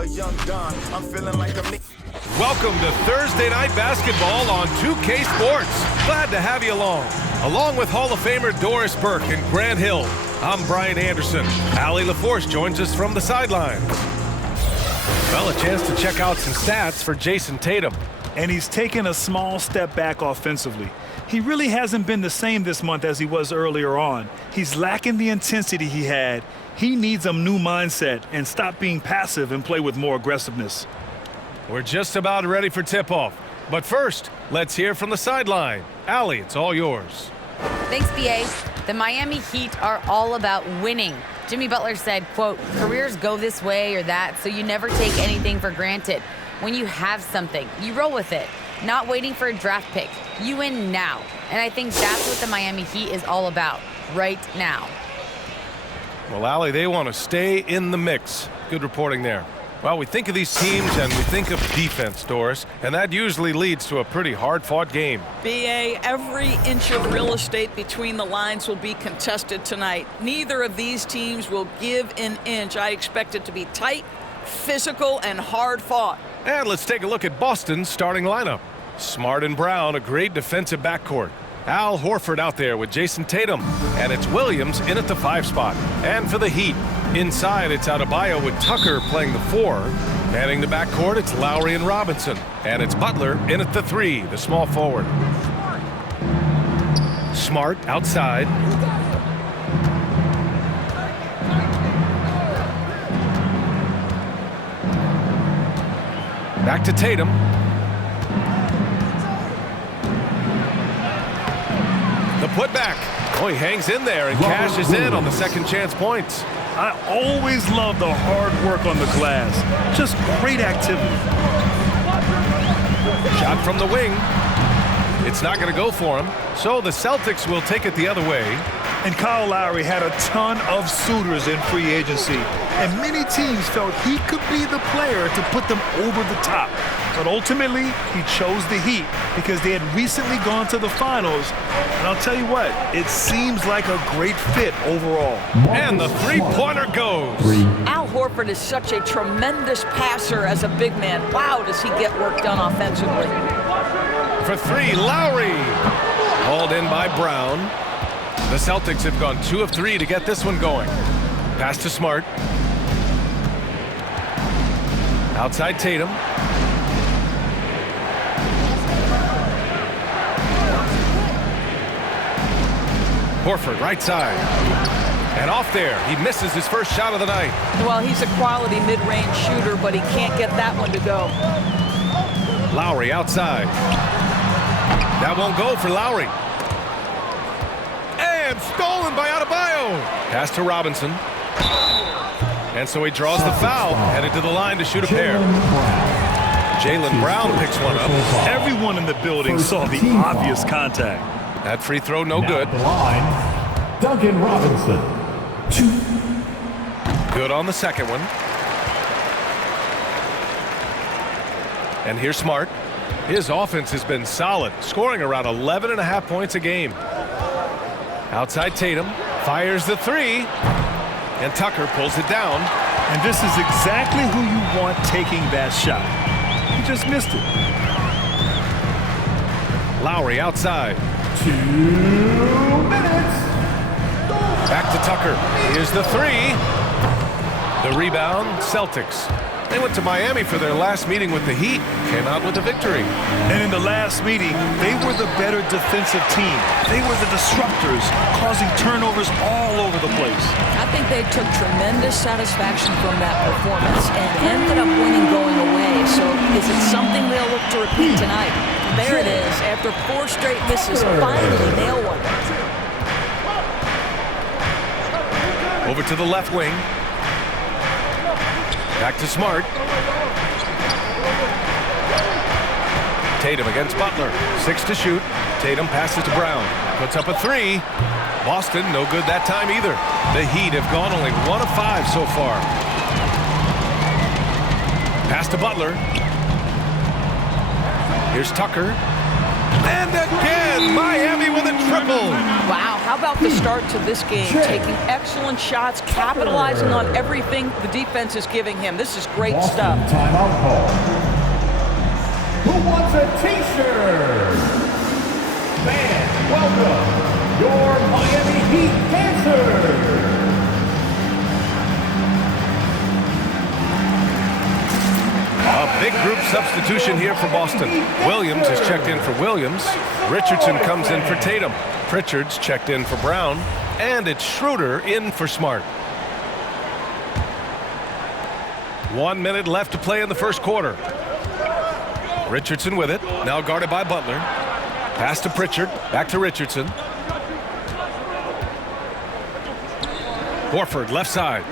A young Don, I'm feeling like I'm Welcome to Thursday Night Basketball on 2K Sports. Glad to have you along with Hall of Famer Doris Burke and Grant Hill. I'm Brian Anderson. Allie LaForce joins us from the sidelines. Well, a chance to check out some stats for Jason Tatum. And he's taken a small step back offensively. He really hasn't been the same this month as he was earlier on. He's lacking the intensity he had. He needs a new mindset and stop being passive and play with more aggressiveness. We're just about ready for tip-off. But first, let's hear from the sideline. Allie, it's all yours. Thanks, B.A. The Miami Heat are all about winning. Jimmy Butler said, quote, careers go this way or that, so you never take anything for granted. When you have something, you roll with it. Not waiting for a draft pick. You win now. And I think that's what the Miami Heat is all about, right now. Well, Allie, they want to stay in the mix. Good reporting there. Well, we think of these teams and we think of defense, Doris, and that usually leads to a pretty hard-fought game. B.A., every inch of real estate between the lines will be contested tonight. Neither of these teams will give an inch. I expect it to be tight, physical, and hard-fought. And let's take a look at Boston's starting lineup. Smart and Brown, a great defensive backcourt. Al Horford out there with Jason Tatum. And it's Williams in at the 5 spot. And for the Heat, inside it's Adebayo with Tucker playing the 4. Manning the backcourt, it's Lowry and Robinson. And it's Butler in at the 3, the small forward. Smart outside. Back to Tatum. The putback. Oh, he hangs in there and cashes in on the second chance points. I always love the hard work on the glass. Just great activity. Shot from the wing. It's not going to go for him. So the Celtics will take it the other way. And Kyle Lowry had a ton of suitors in free agency, and many teams felt he could be the player to put them over the top. But ultimately, he chose the Heat because they had recently gone to the finals. And I'll tell you what, it seems like a great fit overall. And the three-pointer goes. Al Horford is such a tremendous passer as a big man. Wow, does he get work done offensively. For 3, Lowry. Hauled in by Brown. The Celtics have gone 2 of 3 to get this one going. Pass to Smart. Outside Tatum. Horford, right side. And off there. He misses his first shot of the night. Well, he's a quality mid-range shooter, but he can't get that one to go. Lowry outside. That won't go for Lowry. And stolen by Adebayo. Pass to Robinson. And so he draws the foul, headed to the line to shoot a pair. Jaylen Brown picks one up. Everyone in the building saw the obvious contact. That free throw no good. The line, Duncan Robinson. 2. Good on the second one. And here's Smart. His offense has been solid, scoring around 11.5 points a game. Outside Tatum, fires the 3, and Tucker pulls it down. And this is exactly who you want taking that shot. He just missed it. Lowry outside. 2 minutes. Back to Tucker. Here's the 3. The rebound, Celtics. They went to Miami for their last meeting with the Heat. Came out with a victory. And in the last meeting, they were the better defensive team. They were the disruptors, causing turnovers all over the place. I think they took tremendous satisfaction from that performance and ended up winning going away. So is it something they'll look to repeat tonight? There it is. After 4 straight misses, finally nail one. Over to the left wing. Back to Smart. Tatum against Butler. 6 to shoot. Tatum passes to Brown. Puts up a 3. Boston, no good that time either. The Heat have gone only 1 of 5 so far. Pass to Butler. Here's Tucker. And again, Miami with a triple. Wow, how about the start to this game? Taking excellent shots, capitalizing on everything the defense is giving him. This is great Boston stuff. timeout call. Who wants a t-shirt? Man, welcome your Miami Heat dancers. A big group substitution here for Boston. Williams is checked in for Williams. Richardson comes in for Tatum. Pritchard's checked in for Brown. And it's Schroeder in for Smart. 1 minute left to play in the first quarter. Richardson with it. Now guarded by Butler. Pass to Pritchard. Back to Richardson. Horford left side.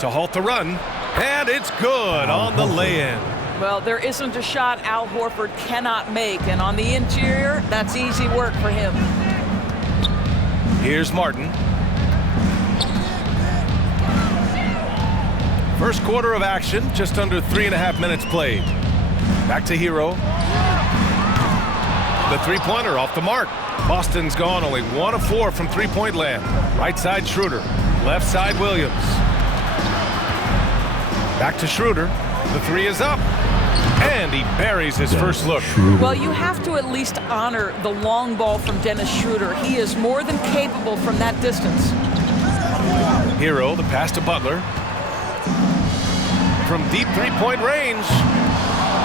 To halt the run. And it's good on the lay-in. Well, there isn't a shot Al Horford cannot make, and on the interior, that's easy work for him. Here's Martin. First quarter of action, just under 3.5 minutes played. Back to Hero. The three-pointer off the mark. Boston's gone only 1 of 4 from three-point land. Right side Schroeder. Left side Williams. Back to Schroeder. The three is up. And he buries his first look. Well, you have to at least honor the long ball from Dennis Schroeder. He is more than capable from that distance. Hero, the pass to Butler. From deep three-point range.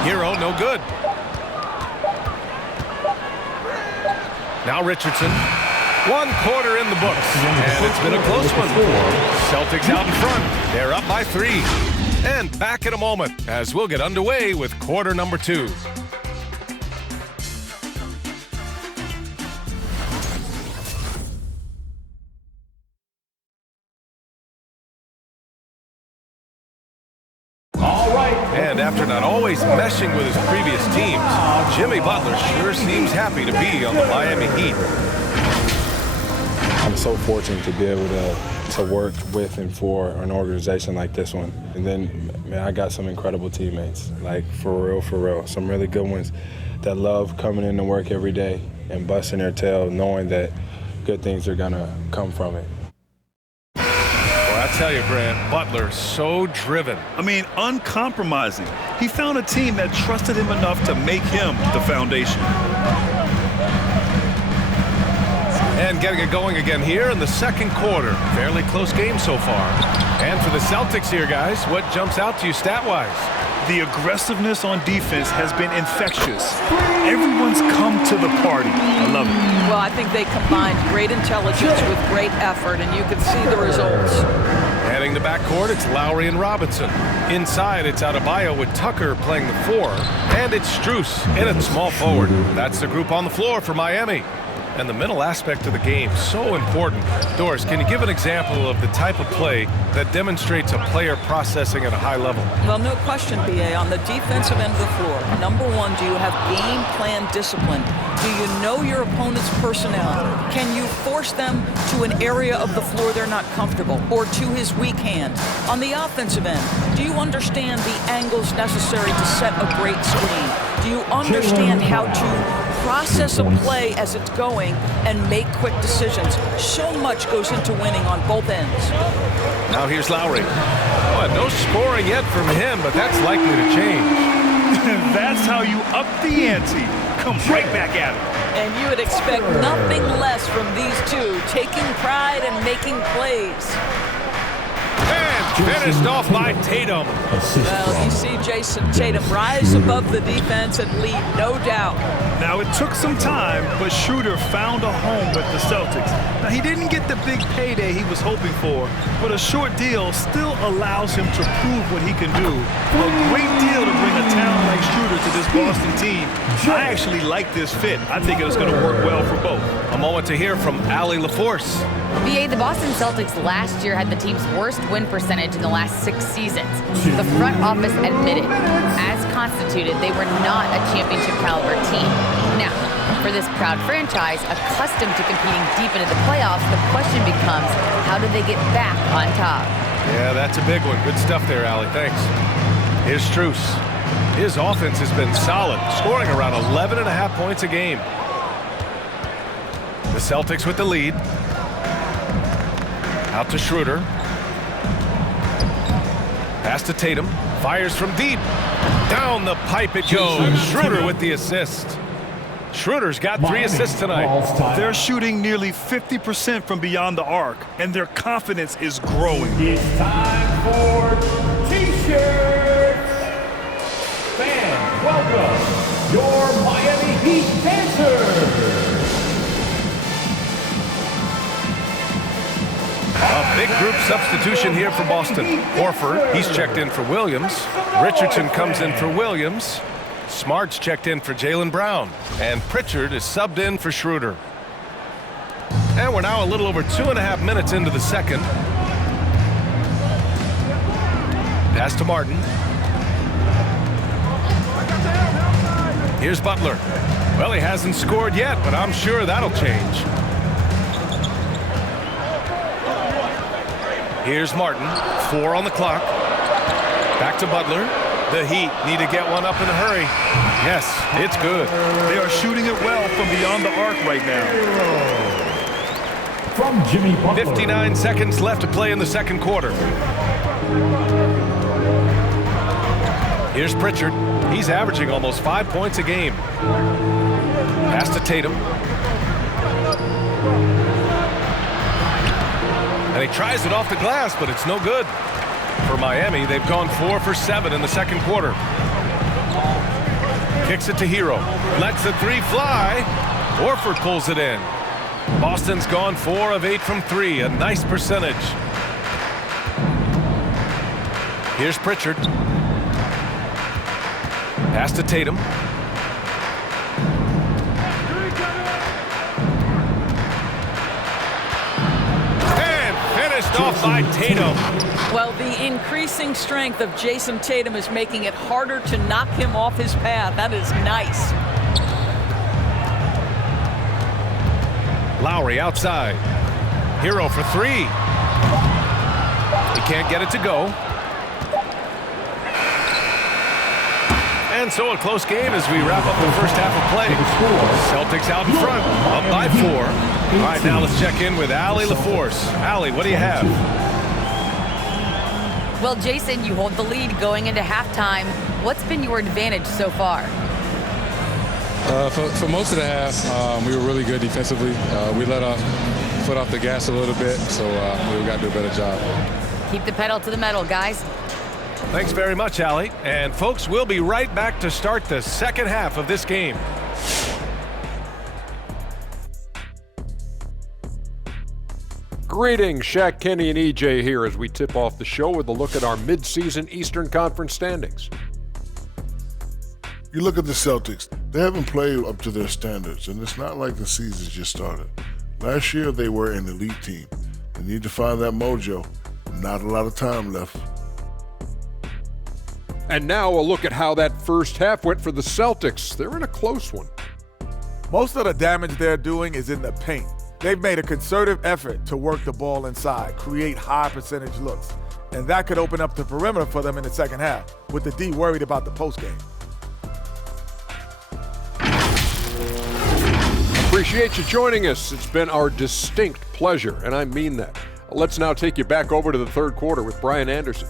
Hero, no good. Now Richardson. 1 quarter in the books. And it's been a close one. Celtics out in front. They're up by 3. And back in a moment as we'll get underway with quarter number 2. All right. And after not always meshing with his previous teams, Jimmy Butler sure seems happy to be on the Miami Heat. I'm so fortunate to be able to work with and for an organization like this one. And then, man, I got some incredible teammates, like for real. Some really good ones that love coming in to work every day and busting their tail knowing that good things are gonna come from it. Well, I tell you, Grant, Butler so driven. I mean, uncompromising. He found a team that trusted him enough to make him the foundation. And getting it going again here in the second quarter. Fairly close game so far. And for the Celtics here, guys, what jumps out to you stat-wise? The aggressiveness on defense has been infectious. Everyone's come to the party. I love it. Well, I think they combined great intelligence with great effort, and you can see the results. Heading to backcourt, it's Lowry and Robinson. Inside, it's Adebayo with Tucker playing the 4. And it's Strus in at small forward. That's the group on the floor for Miami. And the mental aspect of the game, so important. Doris, can you give an example of the type of play that demonstrates a player processing at a high level? Well, no question, B.A. On the defensive end of the floor, number one, do you have game plan discipline? Do you know your opponent's personnel? Can you force them to an area of the floor they're not comfortable or to his weak hand? On the offensive end, do you understand the angles necessary to set a great screen? Do you understand how to process a play as it's going and make quick decisions? So much goes into winning on both ends. Now here's Lowry. Oh, no scoring yet from him, but that's likely to change. That's how you up the ante. Come right back at it. And you would expect nothing less from these two, taking pride and making plays. And finished off by Tatum. Well, you see Jason Tatum rise above the defense and lead, no doubt. Now, it took some time, but Schroeder found a home with the Celtics. Now, he didn't get the big payday he was hoping for, but a short deal still allows him to prove what he can do. A great deal to bring a talent like Schroeder to this Boston team. I actually like this fit. I think it's going to work well for both. A moment to hear from Allie LaForce. BA, the Boston Celtics last year had the team's worst win percentage in the last 6 seasons. The front office admitted, as constituted, they were not a championship caliber team. Now, for this proud franchise, accustomed to competing deep into the playoffs, the question becomes, how do they get back on top? Yeah, that's a big one. Good stuff there, Allie. Thanks. Here's Strus. His offense has been solid, scoring around 11.5 points a game. The Celtics with the lead. Out to Schroeder. Pass to Tatum. Fires from deep. Down the pipe it goes. Schroeder with the assist. Schroeder's got 3 assists tonight. They're shooting nearly 50% from beyond the arc, and their confidence is growing. It's time for T-shirts. Fans, welcome your Miami Heat dancers. A big group substitution here for Boston. Horford, he's checked in for Williams. Richardson comes in for Williams. Smart's checked in for Jaylen Brown. And Pritchard is subbed in for Schroeder. And we're now a little over 2.5 minutes into the second. Pass to Martin. Here's Butler. Well, he hasn't scored yet, but I'm sure that'll change. Here's Martin. 4 on the clock. Back to Butler. The Heat need to get one up in a hurry. Yes, it's good. They are shooting it well from beyond the arc right now. From Jimmy Butler. 59 seconds left to play in the second quarter. Here's Pritchard. He's averaging almost 5 points a game. Pass to Tatum. And he tries it off the glass, but it's no good. For Miami, they've gone 4 for 7 in the second quarter. Kicks it to Hero. Lets the 3 fly. Horford pulls it in. Boston's gone 4 of 8 from 3. A nice percentage. Here's Pritchard. Pass to Tatum. Off by Tatum. Well, the increasing strength of Jason Tatum is making it harder to knock him off his path. That is nice. Lowry outside. Hero for 3. He can't get it to go. And so a close game as we wrap up the first half of play. Celtics out in front, up by 4. All right, now let's check in with Allie LaForce. Allie, what do you have? Well, Jason, you hold the lead going into halftime. What's been your advantage so far? For most of the half, we were really good defensively. We let our foot off the gas a little bit, so we got to do a better job. Keep the pedal to the metal, guys. Thanks very much, Allie. And folks, we'll be right back to start the second half of this game. Greetings, Shaq, Kenny, and EJ here as we tip off the show with a look at our midseason Eastern Conference standings. You look at the Celtics, they haven't played up to their standards, and it's not like the season just started. Last year, they were an elite team. They need to find that mojo. Not a lot of time left. And now a look at how that first half went for the Celtics. They're in a close one. Most of the damage they're doing is in the paint. They've made a concerted effort to work the ball inside, create high percentage looks, and that could open up the perimeter for them in the second half, with the D worried about the postgame. Appreciate you joining us. It's been our distinct pleasure, and I mean that. Let's now take you back over to the third quarter with Brian Anderson.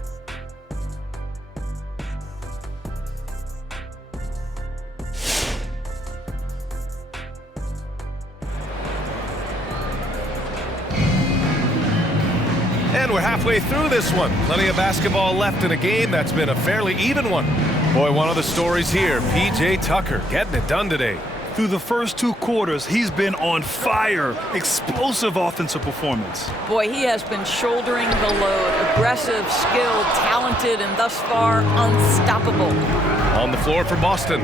And we're halfway through this one. Plenty of basketball left in a game that's been a fairly even one. Boy, one of the stories here, P.J. Tucker getting it done today. Through the first 2 quarters, he's been on fire. Explosive offensive performance. Boy, he has been shouldering the load. Aggressive, skilled, talented, and thus far unstoppable. On the floor for Boston.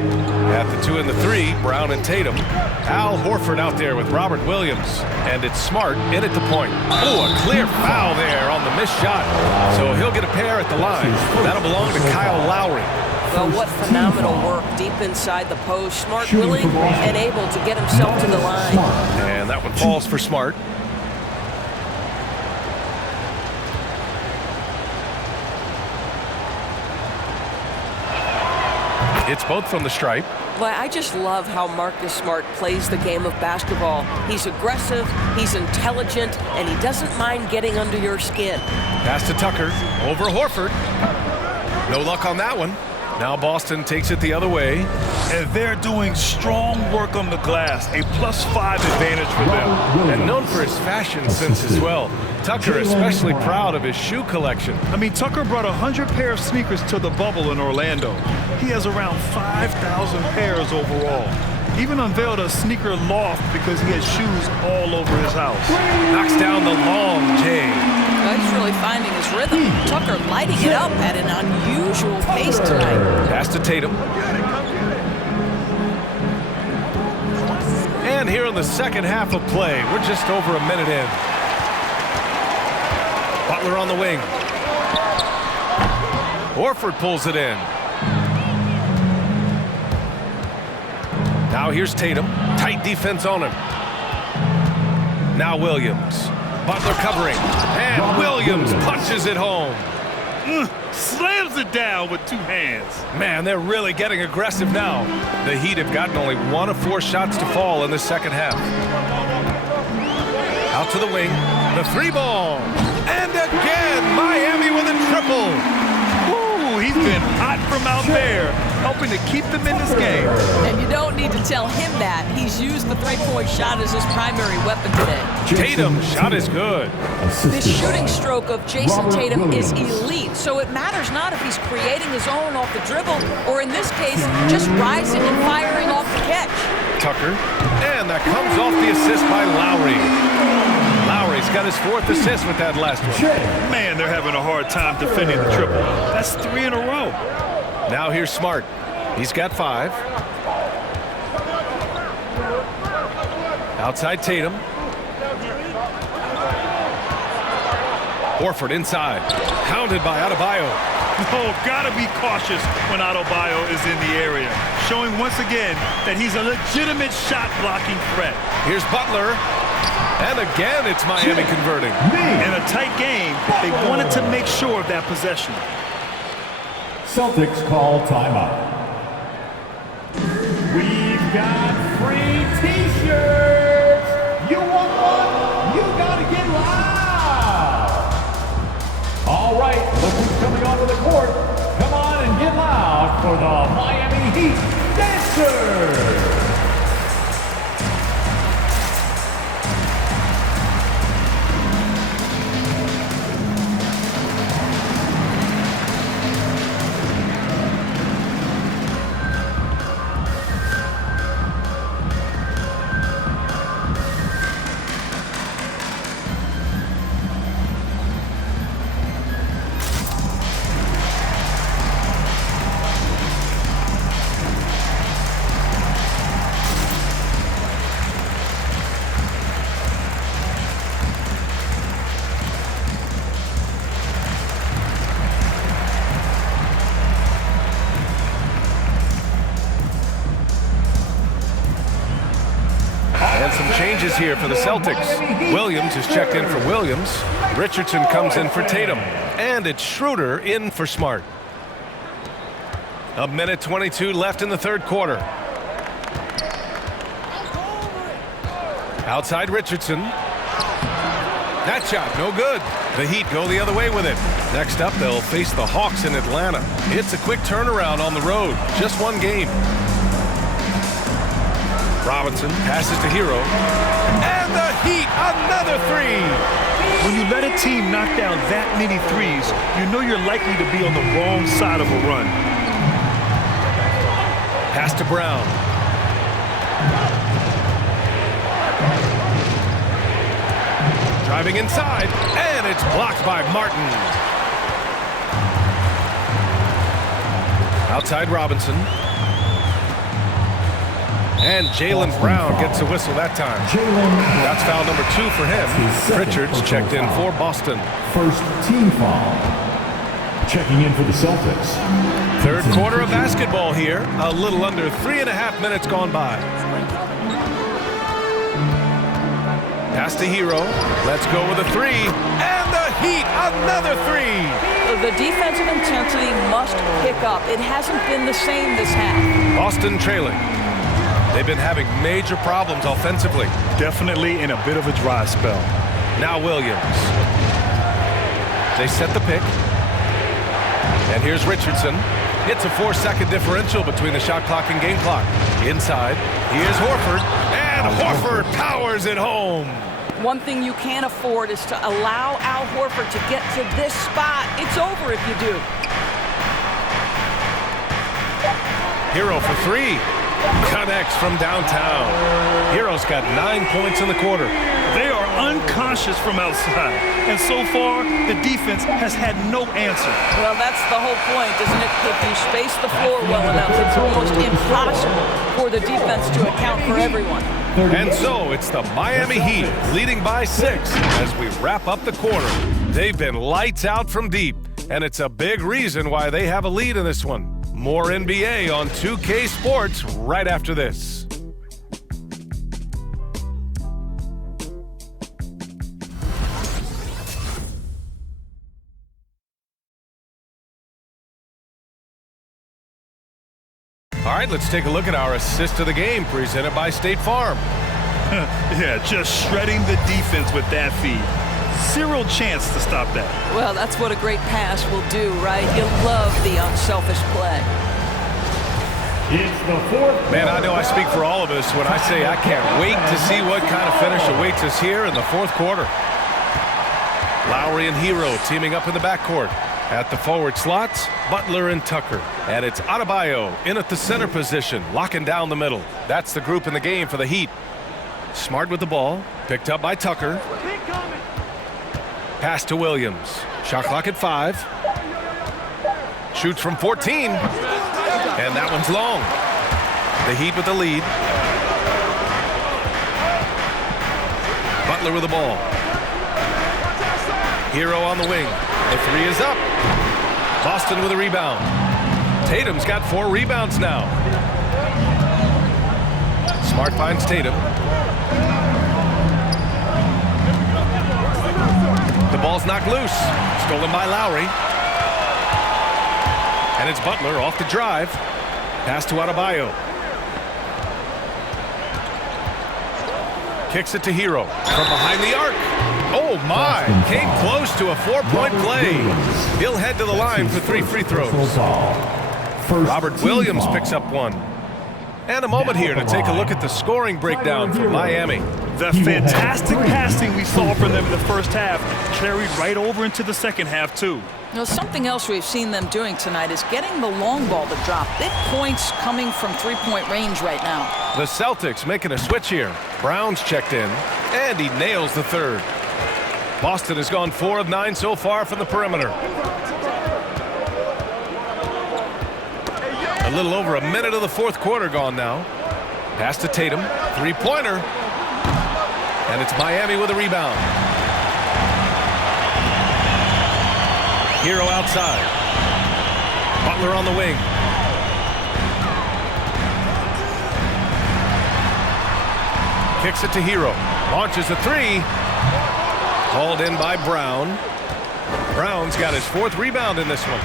At the 2 and the 3, Brown and Tatum. Al Horford out there with Robert Williams. And it's Smart in at the point. Oh, a clear foul there on the missed shot. So he'll get a pair at the line. That'll belong to Kyle Lowry. Well, what phenomenal work deep inside the post. Smart willing and able to get himself to the line. And that one falls for Smart. Hits both from the stripe. Well, I just love how Marcus Smart plays the game of basketball. He's aggressive, he's intelligent, and he doesn't mind getting under your skin. Pass to Tucker. Over Horford. No luck on that one. Now Boston takes it the other way. And they're doing strong work on the glass, a +5 advantage for them. And known for his fashion sense as well. Tucker especially proud of his shoe collection. I mean, Tucker brought 100 pair of sneakers to the bubble in Orlando. He has around 5,000 pairs overall. Even unveiled a sneaker loft because he has shoes all over his house. Knocks down the long J. He's really finding his rhythm. Tucker lighting it up at an unusual pace tonight. Pass to Tatum. And here in the second half of play, we're just over a minute in. Butler on the wing. Horford pulls it in. Now here's Tatum. Tight defense on him. Now Williams. Butler covering. And Williams punches it home. Slams it down with 2 hands. Man, they're really getting aggressive now. The Heat have gotten only 1 of 4 shots to fall in the second half. Out to the wing. The 3-ball. And again, Miami with a triple. Ooh, he's been hot from out there, helping to keep them in this game. And you don't need to tell him that. He's used the three-point shot as his primary weapon today. Tatum's shot is good. The shooting stroke of Jason Tatum is elite, so it matters not if he's creating his own off the dribble or, in this case, just rising and firing off the catch. Tucker. And that comes off the assist by Lowry. Lowry's got his 4th assist with that last one. Man, they're having a hard time defending the triple. That's 3 in a row. Now here's Smart. He's got 5. Outside Tatum. Horford inside. Hounded by Adebayo. Oh, gotta be cautious when Adebayo is in the area, showing once again that he's a legitimate shot-blocking threat. Here's Butler. And again, it's Miami converting. In a tight game, they wanted to make sure of that possession. Celtics call timeout. We've got free T-shirts. You want one? You gotta get loud. All right, look who's coming onto the court. Come on and get loud for the Miami Heat Dancers. Changes here for the Celtics. Williams is checked in for Williams. Richardson comes in for Tatum. And it's Schroeder in for Smart. 1:22 left in the third quarter. Outside Richardson. That shot, no good. The Heat go the other way with it. Next up, they'll face the Hawks in Atlanta. It's a quick turnaround on the road. Just one game. Robinson passes to Hero. And the Heat, another 3. When you let a team knock down that many threes, you know you're likely to be on the wrong side of a run. Pass to Brown. Driving inside, and it's blocked by Martin. Outside Robinson. And Jaylen Brown gets a whistle that time. That's foul number 2 for him. Richards checked in for Boston. First team foul. Checking in for the Celtics. Third quarter of basketball here. A little under 3.5 minutes gone by. Pass to Hero. Let's go with a 3. And the Heat, another three. The defensive intensity must pick up. It hasn't been the same this half. Boston trailing. They've been having major problems offensively. Definitely in a bit of a dry spell. Now Williams. They set the pick. And here's Richardson. It's a 4-second differential between the shot clock and game clock. Inside, here's Horford. And Horford powers it home. One thing you can't afford is to allow Al Horford to get to this spot. It's over if you do. Hero for three. Connects from downtown. Hero's got 9 points in the quarter. They are unconscious from outside, and so far, the defense has had no answer. Well, that's the whole point, isn't it? If you space the floor well enough, it's almost impossible for the defense to account for everyone. And so it's the Miami Heat leading by 6 as we wrap up the quarter. They've been lights out from deep, and it's a big reason why they have a lead in this one. More NBA on 2K Sports right after this. All right, let's take a look at our assist of the game presented by State Farm. Yeah, just shredding the defense with that feed. Zero chance to stop that. Well, that's what a great pass will do, right? You love the unselfish play. It's the fourth. Man, I know I speak for all of us when I say I can't wait to see what kind of finish awaits us here in the fourth quarter. Lowry and Hero teaming up in the backcourt. At the forward slots, Butler and Tucker. And it's Adebayo in at the center position, locking down the middle. That's the group in the game for the Heat. Smart with the ball, picked up by Tucker. Pass to Williams. Shot clock at 5. Shoots from 14. And that one's long. The Heat with the lead. Butler with the ball. Hero on the wing. The three is up. Boston with a rebound. Tatum's got 4 rebounds now. Smart finds Tatum. The ball's knocked loose. Stolen by Lowry. And it's Butler off the drive. Pass to Adebayo. Kicks it to Hero from behind the arc. Oh my, came close to a 4-point play. He'll head to the line for 3 free throws. Robert Williams picks up 1. And a moment here to take a look at the scoring breakdown for Miami. The fantastic passing we saw from them in the first half carried right over into the second half, too. Now, something else we've seen them doing tonight is getting the long ball to drop. Big points coming from 3-point range right now. The Celtics making a switch here. Brown's checked in, and he nails the third. Boston has gone 4 of 9 so far from the perimeter. A little over a minute of the fourth quarter gone now. Pass to Tatum, 3-pointer. And it's Miami with a rebound. Hero outside. Butler on the wing. Kicks it to Hero. Launches a 3. Hauled in by Brown. Brown's got his 4th rebound in this one.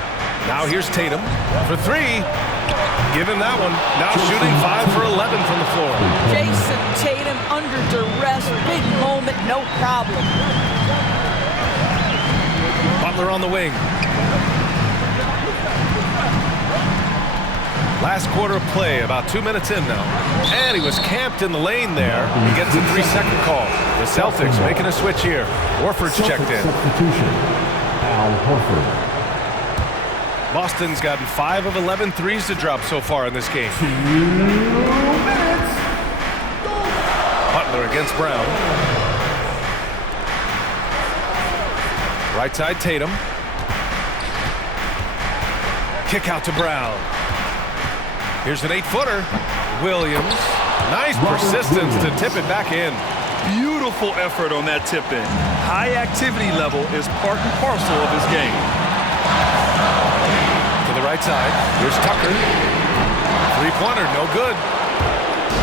Now here's Tatum for 3. Give him that one. Now shooting 5 for 11 from the floor. Jason Tatum under duress. Big moment, no problem. Butler on the wing. Last quarter of play, about 2 minutes in now. And he was camped in the lane there. He gets a 3-second call. The Celtics making a switch here. Horford's checked in. Substitution. Al Horford. Boston's gotten 5 of 11 threes to drop so far in this game. 2 minutes. Butler against Brown. Right side Tatum. Kick out to Brown. Here's an 8-footer. Williams. Nice persistence to tip it back in. Beautiful effort on that tip-in. High activity level is part and parcel of his game. To the right side. Here's Tucker. 3-pointer, no good.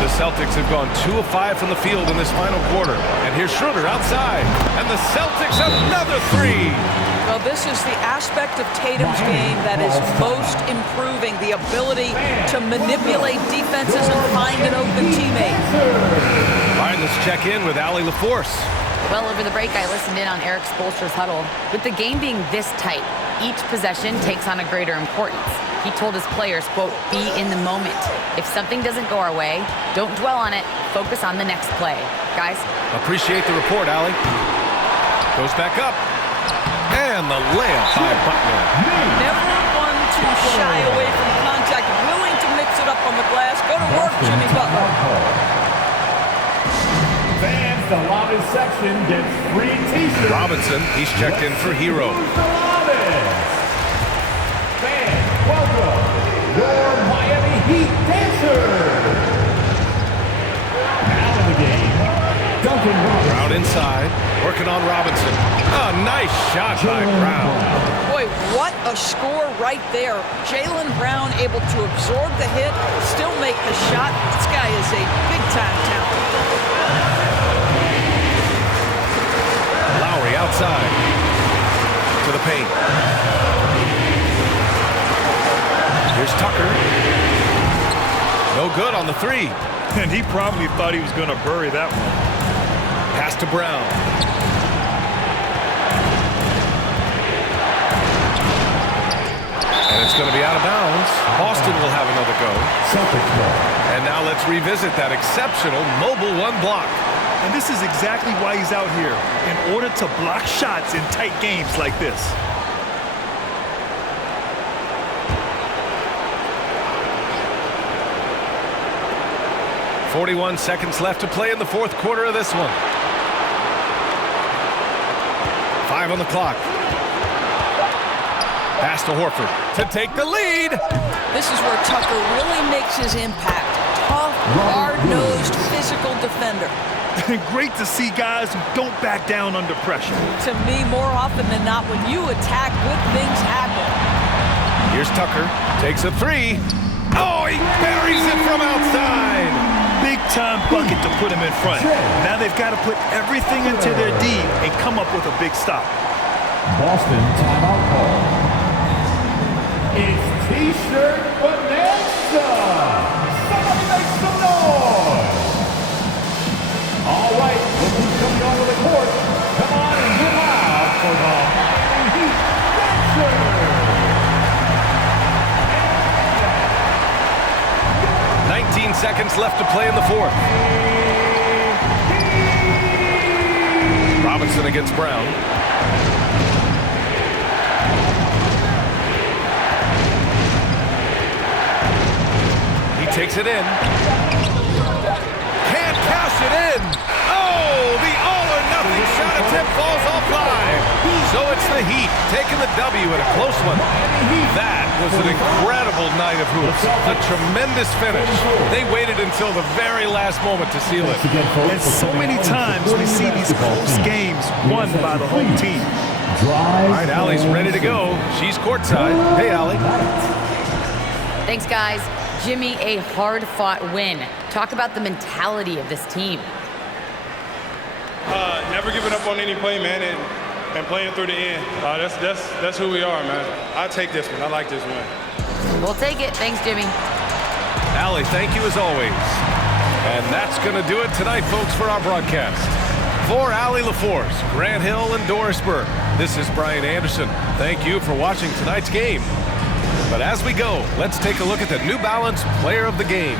The Celtics have gone 2 of 5 from the field in this final quarter. And here's Schroeder outside. And the Celtics another 3. Well, this is the aspect of Tatum's game that is most improving, the ability to manipulate defenses and find an open teammate. All right, let's check in with Allie LaForce. Well, over the break, I listened in on Eric Spoelstra's huddle. With the game being this tight, each possession takes on a greater importance. He told his players, quote, be in the moment. If something doesn't go our way, don't dwell on it. Focus on the next play. Guys? Appreciate the report, Allie. Goes back up. And the layup by Butler. Never one to shy away from contact, willing to mix it up on the glass. Go to work, Jimmy Butler. Fans, the Lobby section gets free t-shirts. Robinson, he's checked in for Hero. Fans, welcome your Miami Heat dancers. Now in the game, Duncan Robinson. Brown inside, working on Robinson. Oh, nice shot by Brown. Boy, what a score right there. Jaylen Brown able to absorb the hit, still make the shot. This guy is a big-time talent. Lowry outside to the paint. Here's Tucker. No good on the 3. And he probably thought he was going to bury that one. Pass to Brown. And it's going to be out of bounds. Boston will have another go. Celtics ball. And now let's revisit that exceptional mobile 1 block. And this is exactly why he's out here, in order to block shots in tight games like this. .41 seconds left to play in the 4th quarter of this one. 5 on the clock. Pass to Horford to take the lead. This is where Tucker really makes his impact. Tough, hard-nosed, physical defender. Great to see guys who don't back down under pressure. To me, more often than not, when you attack, good things happen. Here's Tucker, takes a 3. Oh, he buries it from outside. Big-time bucket to put him in front. Now they've got to put everything into their D and come up with a big stop. Boston timeout call. It's T-shirt bonanza. Somebody make some noise. All right, look who's coming onto the court. Come on and get loud for the Miami Heat dancers. 19 seconds left to play in the 4th. Robinson against Brown. He takes it in. Can't cash it in. Oh, the all-or-nothing shot attempt falls offline. So it's the Heat taking the W in a close one. That was an incredible night of hoops. A tremendous finish. They waited until the very last moment to seal it. And so many times we see these close games won by the home team. All right, Allie's ready to go. She's courtside. Hey, Allie. Thanks, guys. Jimmy, a hard-fought win. Talk about the mentality of this team. Never giving up on any play, man, and playing through the end. That's who we are, man. I take this one. I like this win. We'll take it. Thanks, Jimmy. Allie, thank you as always. And that's going to do it tonight, folks, for our broadcast. For Allie LaForce, Grant Hill, and Doris Burke, this is Brian Anderson. Thank you for watching tonight's game. But as we go, let's take a look at the New Balance Player of the Game.